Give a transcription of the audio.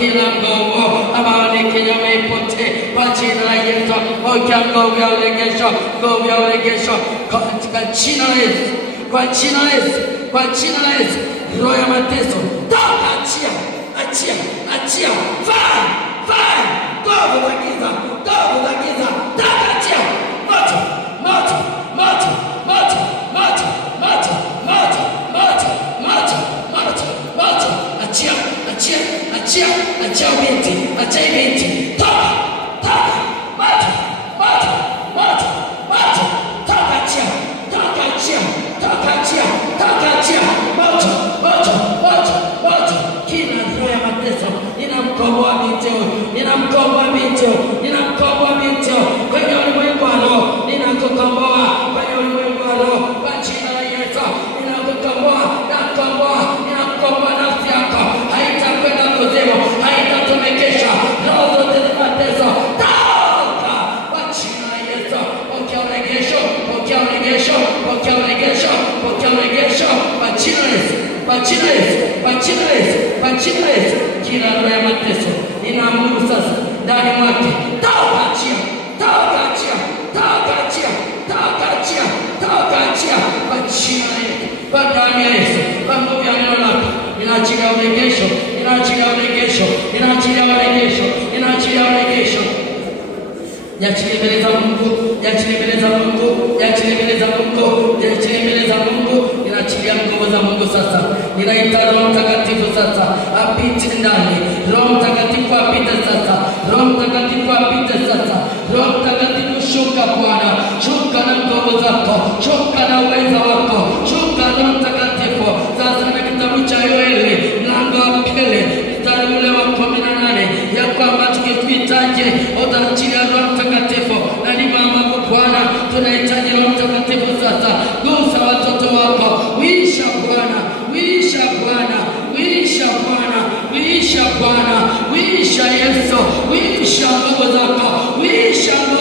Kila mgomo, amani kinyome pote, wachina Yesu, pokea nguvu ya urejesho, nguvu ya urejesho katika jina la Yesu, kwa jina la Yesu, kwa jina la Yesu. Roho ya mateso, toka, achia, achia, achia, fire, fire, nguvu za giza, nguvu za giza, toka, achia, moto, moto, moto, moto, moto, moto, moto, moto, moto, moto, moto, achia, achia, achia, achia binti, achia binti, toka, toka, moto, moto, moto, moto, toka, achia, toka, achia, toka, achia, toka, achia, moto, moto, moto, moto. Kila roho ya mateso ninamkomboa binti, ninamkomboa binti, ninamkomboa binti kwenye ulimwengu wa roho, ninakukomboa kwenye ulimwengu wa roho kwa jina la Yesu. Ninakukomboa, nakukomboa, ninakukomboa nafsi yako, haitakwenda kuzimu, haitatumikisha roho zote za mateso, toka kwa jina la Yesu. Pokea urejesho, pokea urejesho, pokea urejesho, pokea urejesho kwa jina la Yesu, kwa jina la Yesu, kwa jina la Yesu, kwa jina la Yesu. Kila roho ya mateso ninaamuru sasa ndani mwake, toka, achia, toka, achia, toka, achia, toka, achia, toka, achia kwa jina la Yesu, kwa damu ya Yesu, kwa nguvu ya neno lako. Ninaachilia urejesho, ninaachilia urejesho, ninaachilia urejesho, ninaachilia urejesho. Yachilie mbele za Mungu, yachilie mbele za Mungu, yachilie mbele za Mungu, yachilie mbele za Mungu. Ninaachilia nguvu za Mungu sasa. Ninaita Roho Mtakatifu sasa apite ndani. Roho Mtakatifu apite sasa. Roho Mtakatifu apite sasa. Roho Mtakatifu shuka Bwana, shuka na nguvu zako, shuka na uweza wako, shuka Roho Mtakatifu sasa. Na kitabu cha Yoeli mlango wa 2 mstari ule wa 18 ya kwamba tukihitaji utaachilia Roho Mtakatifu, na ndivyo ambavyo Bwana tunahitaji Roho Mtakatifu sasa. Gusa watoto wako, uisha Bwana, uisha Bwana, uisha Bwana, uisha Bwana, uisha Yesu, uisha nguvu zako, uisha nguvu